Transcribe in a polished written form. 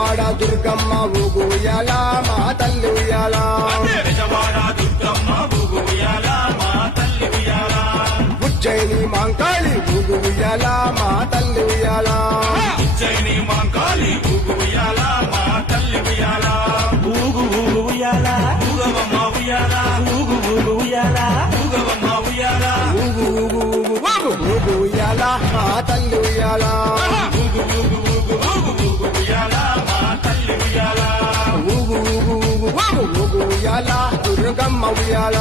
బెజవాడ దుర్గమ్మ ఊగు ఉయ్యాల మా తల్లి ఉయ్యాల బెజవాడ దుర్గమ్మ ఊగు ఉయ్యాల మా తల్లి ఉయ్యాల ఉజ్జయిని మాంకాళి ఊగు ఉయ్యాల మా తల్లి ఉయ్యాల ఉజ్జయిని మాంకాళి ఊగు ఉయ్యాల మా తల్లి ఉయ్యాల ఊగు ఊగు ఉయ్యాల ఊగవమ్మ ఉయ్యాల ఊగు ఊగు ఉయ్యాల ఊగవమ్మ ఉయ్యాల ఊగు ఊగు ఊగు ఊగు ఉయ్యాల మా తల్లి ఉయ్యాల ఊగు ఊగు ఊగు ఊగు ఊగు ఉయ్యాల మా తల్లి ఉయ్యాల ఊగు ఊగు ఊగు ఊగు ఊగు ఉయ్యాల దుర్గమ్మ ఉయ్యాల